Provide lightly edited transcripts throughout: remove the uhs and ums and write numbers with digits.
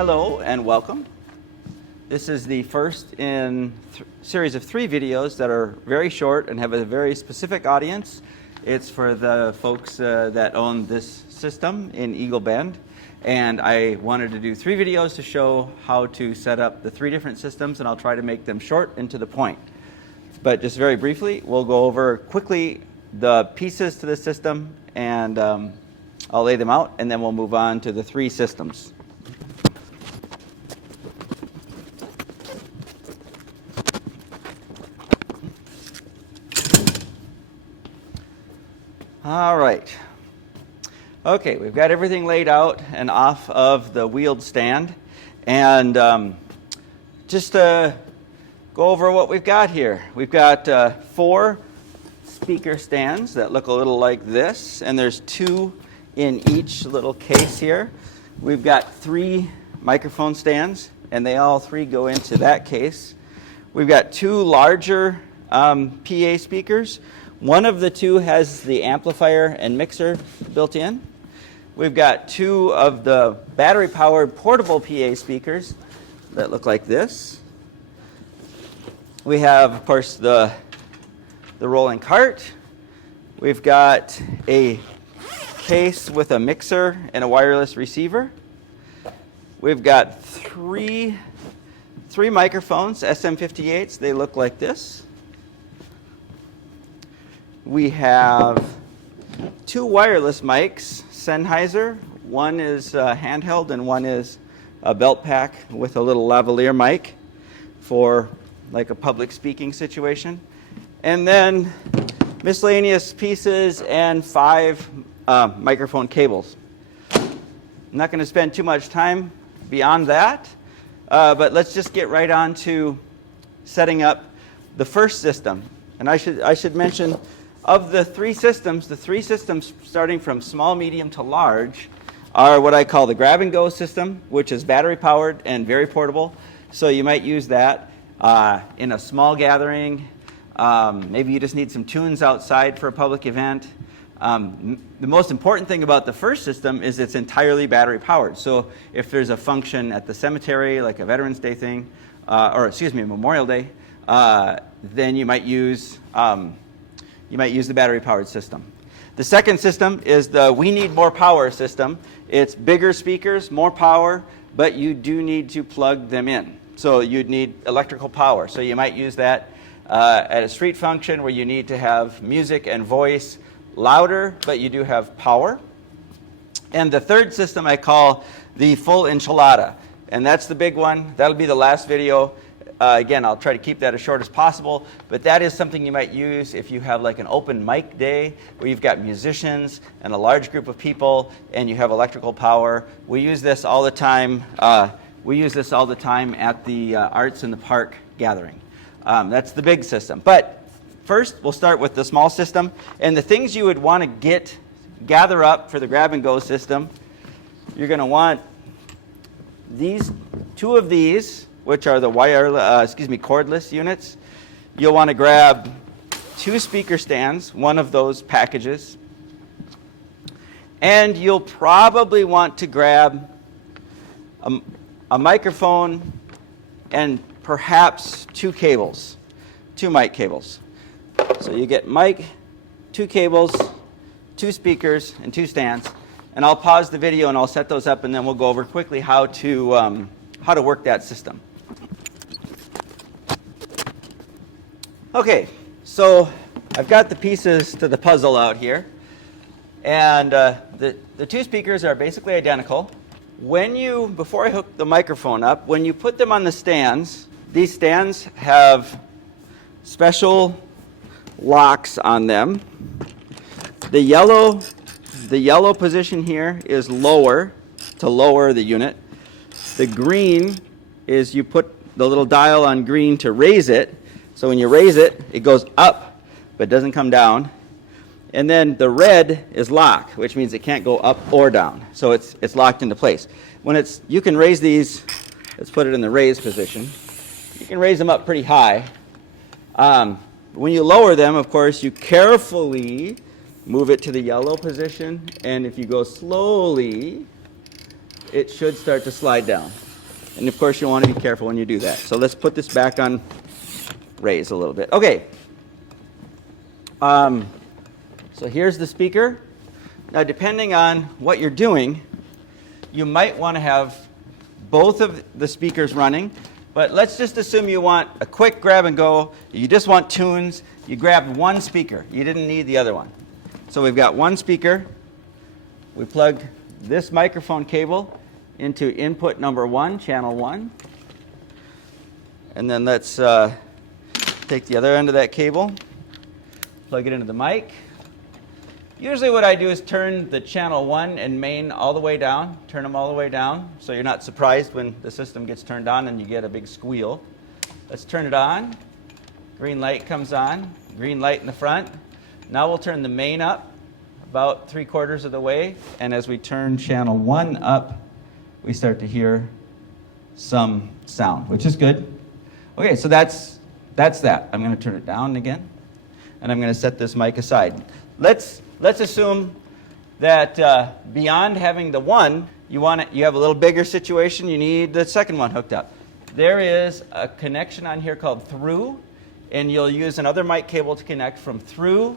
Hello and welcome. This is the first in series of 3 videos that are very short and have a very specific audience. It's for the folks that own this system in Eagle Bend. And I wanted to do 3 videos to show how to set up the 3 different systems, and I'll try to make them short and to the point. But just very briefly, we'll go over quickly the pieces to the system, and I'll lay them out, and then we'll move on to the 3 systems. All right. Okay, we've got everything laid out and off of the wheeled stand. And just to go over what we've got here. We've got 4 speaker stands that look a little like this, and there's 2 in each little case here. We've got 3 microphone stands, and they all 3 go into that case. We've got 2 larger PA speakers. One of the 2 has the amplifier and mixer built in. We've got 2 of the battery-powered portable PA speakers that look like this. We have, of course, the rolling cart. We've got a case with a mixer and a wireless receiver. We've got 3 microphones, SM58s. They look like this. We have 2 wireless mics, Sennheiser. One is handheld and one is a belt pack with a little lavalier mic for like a public speaking situation. And then miscellaneous pieces and 5 microphone cables. I'm not going to spend too much time beyond that, but let's just get right on to setting up the first system. And I should mention, of the 3 systems, starting from small, medium to large are what I call the grab-and-go system, which is battery-powered and very portable. So you might use that in a small gathering. Maybe you just need some tunes outside for a public event. The most important thing about the first system is it's entirely battery-powered. So if there's a function at the cemetery, like a Veterans Day thing, Memorial Day, then you might use the battery-powered system. The second system is the we need more power system. It's bigger speakers, more power, but you do need to plug them in. So you'd need electrical power. So you might use that at a street function where you need to have music and voice louder, but you do have power. And the third system I call the full enchilada. And that's the big one. That'll be the last video. Again, I'll try to keep that as short as possible, but that is something you might use if you have like an open mic day where you've got musicians and a large group of people and you have electrical power. We use this all the time. At the Arts in the Park gathering. That's the big system. But first, we'll start with the small system. And the things you would want to gather up for the grab-and-go system, you're going to want 2 of these, which are the cordless units. You'll want to grab 2 speaker stands, one of those packages. And you'll probably want to grab a microphone and perhaps 2 cables, 2 mic cables. So you get mic, 2 cables, 2 speakers, and 2 stands. And I'll pause the video and I'll set those up, and then we'll go over quickly how to work that system. Okay, so I've got the pieces to the puzzle out here, and the 2 speakers are basically identical. Before I hook the microphone up, when you put them on the stands, these stands have special locks on them. The yellow position here is to lower the unit. The green is you put the little dial on green to raise it. So when you raise it, it goes up, but doesn't come down. And then the red is lock, which means it can't go up or down. So it's locked into place. You can raise these, let's put it in the raise position. You can raise them up pretty high. When you lower them, of course, you carefully move it to the yellow position, and if you go slowly, it should start to slide down. And of course, you want to be careful when you do that. So let's put this back on raise a little bit. Okay. So here's the speaker. Now, depending on what you're doing, you might want to have both of the speakers running. But let's just assume you want a quick grab and go. You just want tunes. You grabbed one speaker. You didn't need the other one. So we've got one speaker. We plugged this microphone cable into input number 1, channel 1. And then let's take the other end of that cable, plug it into the mic. Usually what I do is turn the channel 1 and main all the way down, turn them all the way down, so you're not surprised when the system gets turned on and you get a big squeal. Let's turn it on. Green light comes on, green light in the front. Now we'll turn the main up about 3/4 of the way, and as we turn channel 1 up, we start to hear some sound, which is good. Okay, so that's that. I'm going to turn it down again, and I'm going to set this mic aside. Let's assume that beyond having the one, you have a little bigger situation. You need the second one hooked up. There is a connection on here called through, and you'll use another mic cable to connect from through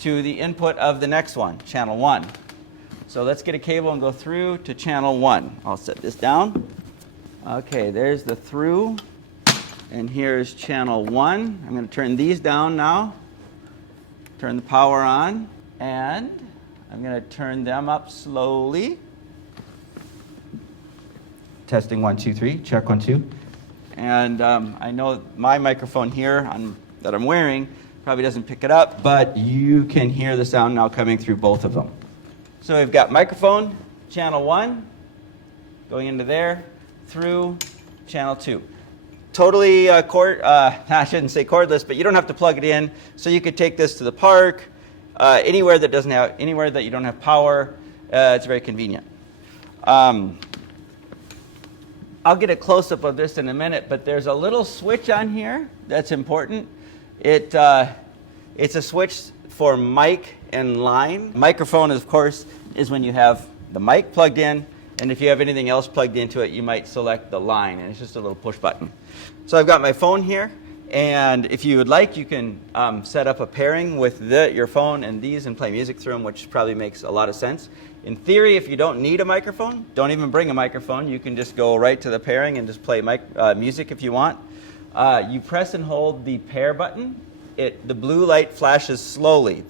to the input of the next one, channel 1. So let's get a cable and go through to channel 1. I'll set this down. Okay, there's the through, and here's channel 1. I'm going to turn these down now. Turn the power on, and I'm going to turn them up slowly. Testing 1, 2, 3. Check 1, 2. And I know my microphone here that I'm wearing probably doesn't pick it up, but you can hear the sound now coming through both of them. So we've got microphone, channel 1, going into there, through channel 2. Totally I shouldn't say cordless, but you don't have to plug it in. So you could take this to the park, anywhere that you don't have power. It's very convenient. I'll get a close-up of this in a minute, but there's a little switch on here that's important. It's a switch for mic and line. Microphone, of course, is when you have the mic plugged in, and if you have anything else plugged into it, you might select the line, and it's just a little push button. So I've got my phone here, and if you would like, you can set up a pairing with your phone and these and play music through them, which probably makes a lot of sense. In theory, if you don't need a microphone, don't even bring a microphone. You can just go right to the pairing and just play music if you want. You press and hold the pair button. The blue light flashes slowly.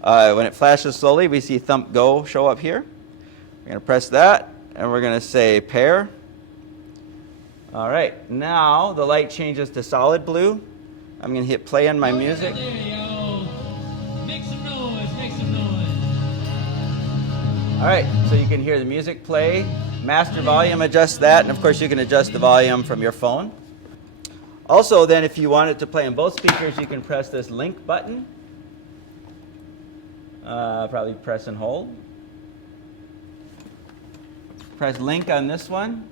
When it flashes slowly, we see Thump Go show up here. We're going to press that, and we're going to say pair. All right, now the light changes to solid blue. I'm going to hit play on my music. There you go. Make some noise, make some noise. All right, so you can hear the music play. Master volume, adjust that, and of course you can adjust the volume from your phone. Also, then, if you want it to play on both speakers, you can press this link button. Probably press and hold. Press link on this one.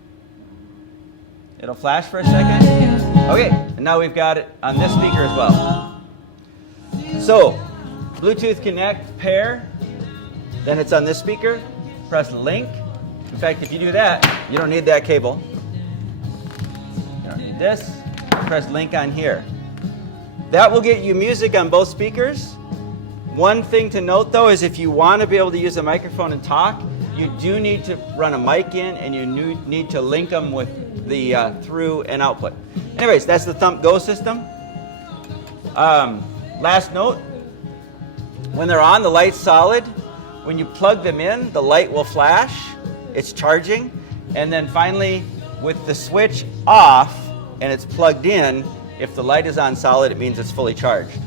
It'll flash for a second. Okay, and now we've got it on this speaker as well. So, Bluetooth connect, pair, then it's on this speaker. Press link. In fact, if you do that, you don't need that cable. You don't need this. Press link on here. That will get you music on both speakers. One thing to note, though, is if you want to be able to use a microphone and talk, you do need to run a mic in, and you need to link them with the through and output. Anyways, that's the Thump Go system. Last note, when they're on, the light's solid. When you plug them in, the light will flash. It's charging. And then finally, with the switch off and it's plugged in, if the light is on solid, it means it's fully charged.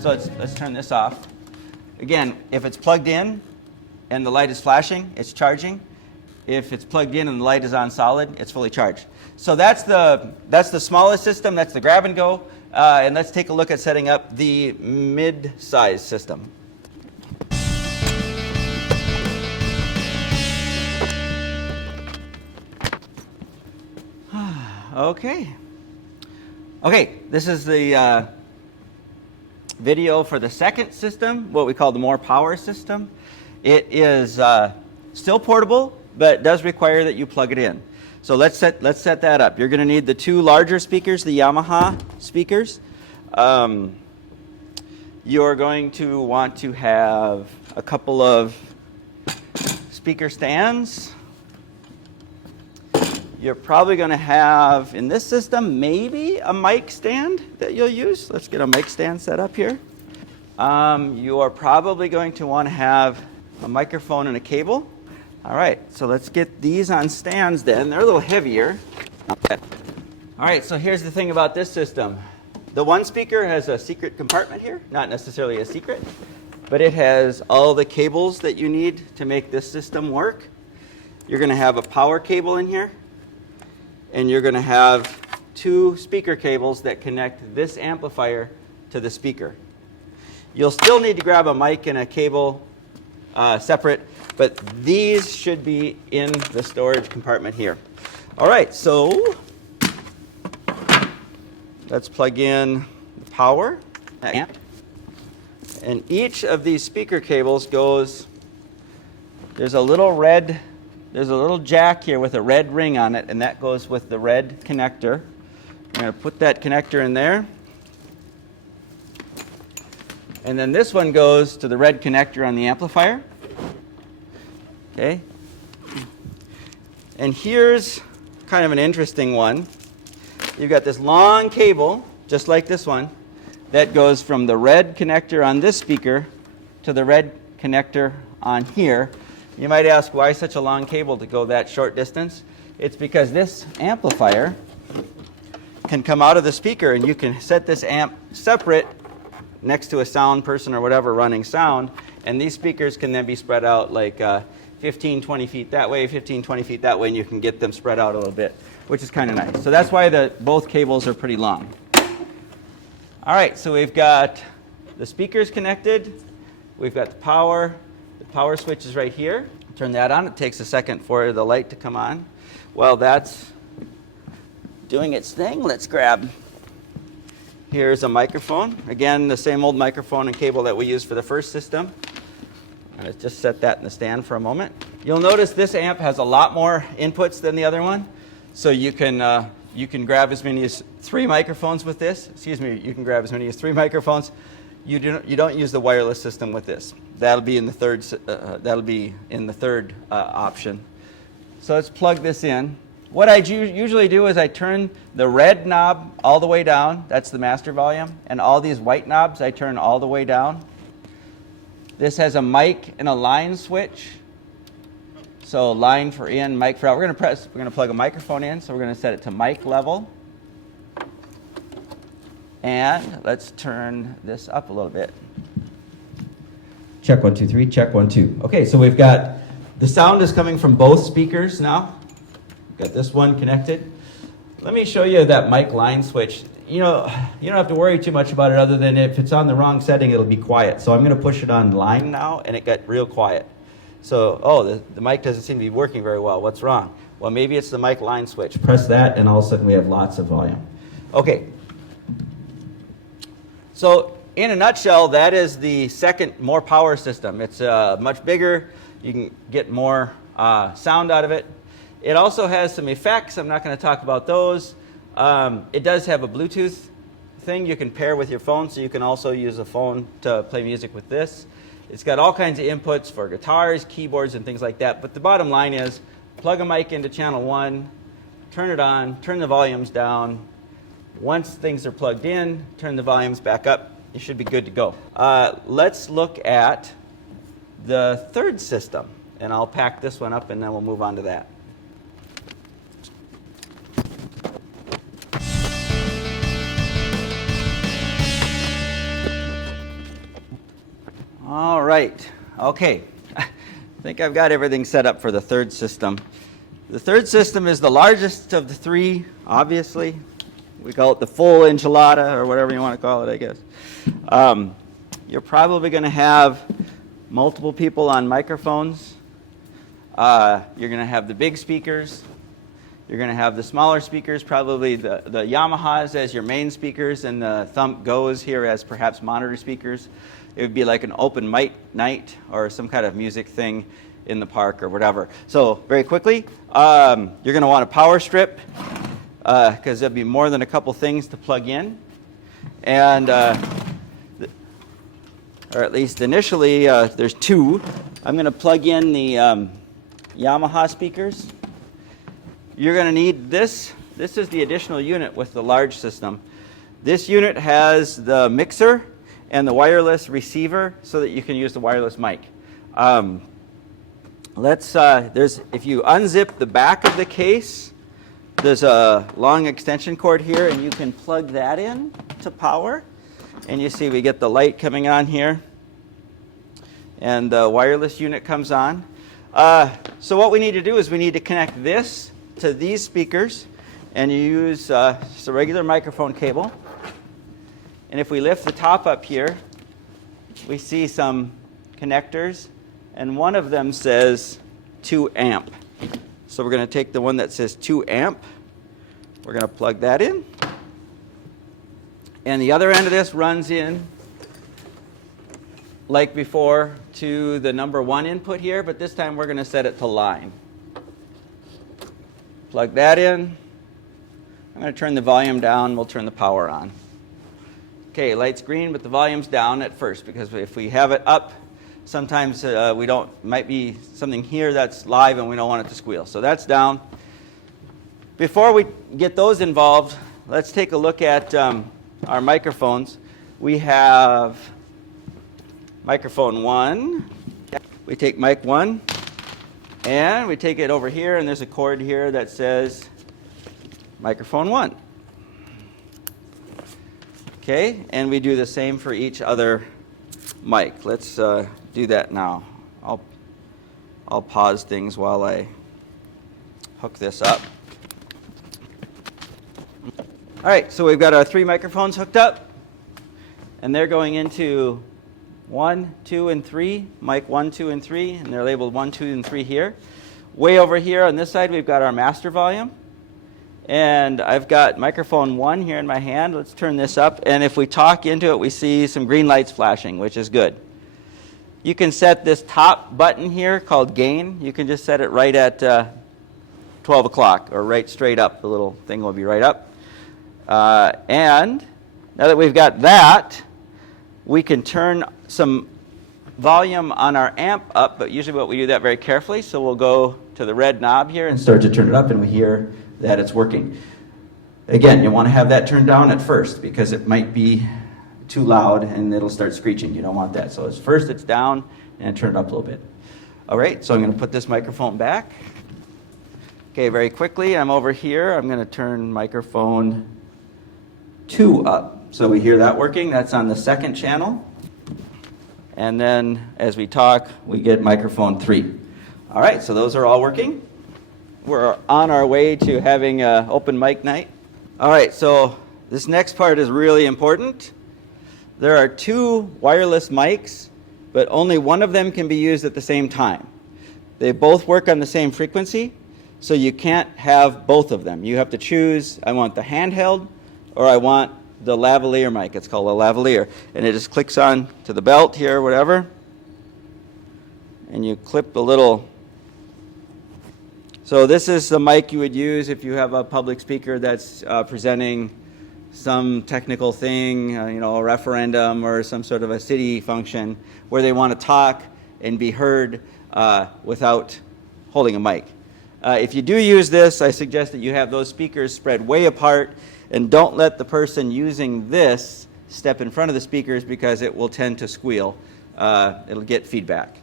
So let's turn this off. Again, if it's plugged in and the light is flashing, it's charging. If it's plugged in and the light is on solid, it's fully charged. So that's the smallest system. That's the grab and go. And let's take a look at setting up the mid-size system. Okay, this is the video for the second system, what we call the more power system. It is still portable, but it does require that you plug it in. So let's set that up. You're going to need the two larger speakers, the Yamaha speakers. You're going to want to have a couple of speaker stands. You're probably going to have, in this system, maybe a mic stand that you'll use. Let's get a mic stand set up here. You are probably going to want to have a microphone and a cable. All right, so let's get these on stands then. They're a little heavier. All right, so here's the thing about this system. The one speaker has a secret compartment here, not necessarily a secret, but it has all the cables that you need to make this system work. You're going to have a power cable in here, and you're going to have two speaker cables that connect this amplifier to the speaker. You'll still need to grab a mic and a cable separate, but these should be in the storage compartment here. All right, so let's plug in the power amp. And each of these speaker cables goes, there's a little jack here with a red ring on it, and that goes with the red connector. I'm going to put that connector in there. And then this one goes to the red connector on the amplifier. Okay. And here's kind of an interesting one. You've got this long cable, just like this one, that goes from the red connector on this speaker to the red connector on here. You might ask, why such a long cable to go that short distance? It's because this amplifier can come out of the speaker, and you can set this amp separate next to a sound person or whatever running sound, and these speakers can then be spread out like 15, 20 feet that way, 15, 20 feet that way, and you can get them spread out a little bit, which is kind of nice. So that's why both cables are pretty long. All right, so we've got the speakers connected. We've got the power. The power switch is right here. Turn that on. It takes a second for the light to come on. While that's doing its thing, let's grab, here's a microphone. Again, the same old microphone and cable that we used for the first system. Let's just set that in the stand for a moment. You'll notice this amp has a lot more inputs than the other one. So you can grab as many as 3 microphones with this. Excuse me, you can grab as many as 3 microphones. You don't use the wireless system with this. That'll be in the third option. So let's plug this in. What I usually do is I turn the red knob all the way down. That's the master volume. And all these white knobs I turn all the way down. This has a mic and a line switch. So line for in, mic for out. We're going to plug a microphone in, so we're going to set it to mic level. And let's turn this up a little bit. Check 1, 2, 3, check 1, 2. Okay, so we've got the sound is coming from both speakers now. Got this one connected. Let me show you that mic line switch. You don't have to worry too much about it, other than if it's on the wrong setting, it'll be quiet. So I'm going to push it on line now, and it got real quiet. So, the mic doesn't seem to be working very well. What's wrong? Well, maybe it's the mic line switch. Press that, and all of a sudden we have lots of volume. Okay. So, in a nutshell, that is the second, more power system. It's much bigger. You can get more sound out of it. It also has some effects. I'm not going to talk about those. It does have a Bluetooth thing you can pair with your phone, so you can also use a phone to play music with this. It's got all kinds of inputs for guitars, keyboards, and things like that. But the bottom line is, plug a mic into channel 1, turn it on, turn the volumes down. Once things are plugged in, turn the volumes back up. You should be good to go. Let's look at the third system. And I'll pack this one up, and then we'll move on to that. All right. Okay. I think I've got everything set up for the third system. The third system is the largest of the 3, obviously. We call it the full enchilada, or whatever you want to call it, I guess. You're probably going to have multiple people on microphones. You're going to have the big speakers. You're going to have the smaller speakers, probably the Yamahas as your main speakers, and the Thump Go's here as perhaps monitor speakers. It would be like an open mic night or some kind of music thing. in the park or whatever. So very quickly, you're going to want a power strip because there'll be more than a couple things to plug in. And, or at least initially, there's two. I'm going to plug in the Yamaha speakers. You're going to need this. This is the additional unit with the large system. This unit has the mixer and the wireless receiver so that you can use the wireless mic. If you unzip the back of the case, there's a long extension cord here, and you can plug that in to power. And you see we get the light coming on here, and the wireless unit comes on. So what we need to do is we need to connect this to these speakers, and you use just a regular microphone cable. And if we lift the top up here, we see some connectors, and one of them says 2 amp. So we're going to take the one that says 2 amp. We're going to plug that in. And the other end of this runs in, like before, to the number 1 input here, but this time we're going to set it to line. Plug that in. I'm going to turn the volume down. We'll turn the power on. Okay, light's green, but the volume's down at first, because if we have it up, sometimes might be something here that's live and we don't want it to squeal. So that's down. Before we get those involved, let's take a look at our microphones. We have microphone 1. We take mic 1, and we take it over here, and there's a cord here that says microphone 1. Okay, and we do the same for each other mic. Let's do that now. I'll pause things while I hook this up. All right, so we've got our 3 microphones hooked up, and they're going into 1, 2, and 3. Mic 1, 2, and 3, and they're labeled 1, 2, and 3 here. Way over here on this side, we've got our master volume. And I've got microphone 1 here in my hand. Let's turn this up. And if we talk into it, we see some green lights flashing, which is good. You can set this top button here called gain. You can just set it right at 12 o'clock or right straight up. The little thing will be right up. And now that we've got that, we can turn some volume on our amp up. But usually we do that very carefully. So we'll go to the red knob here and start to turn it up, and we hear that it's working. Again, you want to have that turned down at first because it might be too loud and it'll start screeching. You don't want that. So first it's down and turn it up a little bit. All right, so I'm going to put this microphone back. Okay, very quickly, I'm over here. I'm going to turn microphone 2 up. So we hear that working. That's on the 2nd channel. And then as we talk, we get microphone 3. All right, so those are all working. We're on our way to having an open mic night. All right, so this next part is really important. There are 2 wireless mics, but only one of them can be used at the same time. They both work on the same frequency, so you can't have both of them. You have to choose, I want the handheld or I want the lavalier mic. It's called a lavalier. And it just clicks on to the belt here or whatever. And you clip the little. So this is the mic you would use if you have a public speaker that's presenting some technical thing, a referendum or some sort of a city function where they want to talk and be heard without holding a mic. If you do use this, I suggest that you have those speakers spread way apart and don't let the person using this step in front of the speakers because it will tend to squeal. It'll get feedback.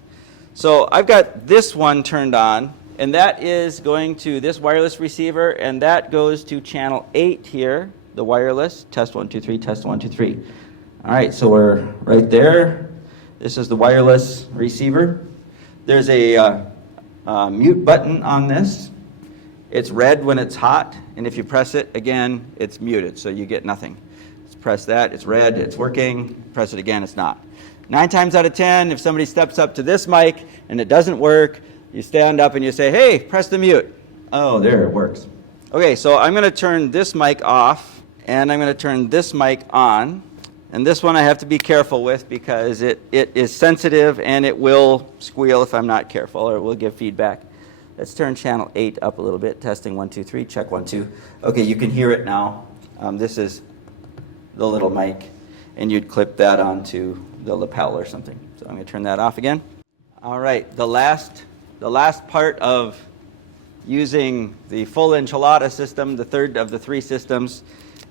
So I've got this one turned on, and that is going to this wireless receiver, and that goes to channel 8 here, the wireless. Test 1, 2, 3, test 1, 2, 3. All right, so we're right there. This is the wireless receiver. There's a mute button on this. It's red when it's hot, and if you press it again, it's muted, so you get nothing. Let's press that, it's red, it's working. Press it again, it's not. 9 times out of 10, if somebody steps up to this mic and it doesn't work, you stand up and you say, hey, press the mute. Oh, there, it works. Okay, so I'm going to turn this mic off, and I'm going to turn this mic on, And this one I have to be careful with because it is sensitive and it will squeal if I'm not careful, or it will give feedback. Let's turn channel 8 up a little bit. Testing 1, 2, 3. Check 1, 2. Okay, you can hear it now. This is the little mic, and you'd clip that onto the lapel or something. So I'm going to turn that off again. All right, the last part of using the full enchilada system, the third of the 3 systems,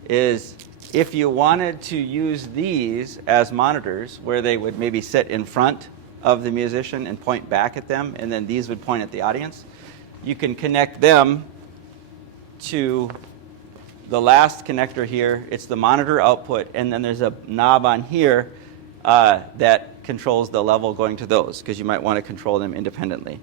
is if you wanted to use these as monitors where they would maybe sit in front of the musician and point back at them, and then these would point at the audience, you can connect them to the last connector here. It's the monitor output, and then there's a knob on here that controls the level going to those, because you might want to control them independently.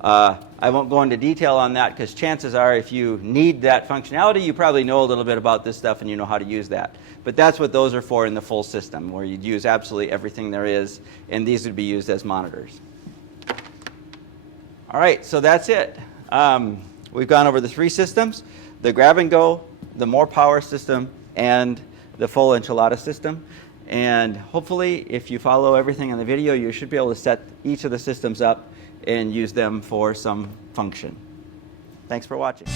I won't go into detail on that because chances are if you need that functionality, you probably know a little bit about this stuff and you know how to use that. But that's what those are for in the full system, where you'd use absolutely everything there is, and these would be used as monitors. All right, so that's it. We've gone over the 3 systems: the grab and go, the more power system, and the full enchilada system. And hopefully, if you follow everything in the video, you should be able to set each of the systems up and use them for some function. Thanks for watching.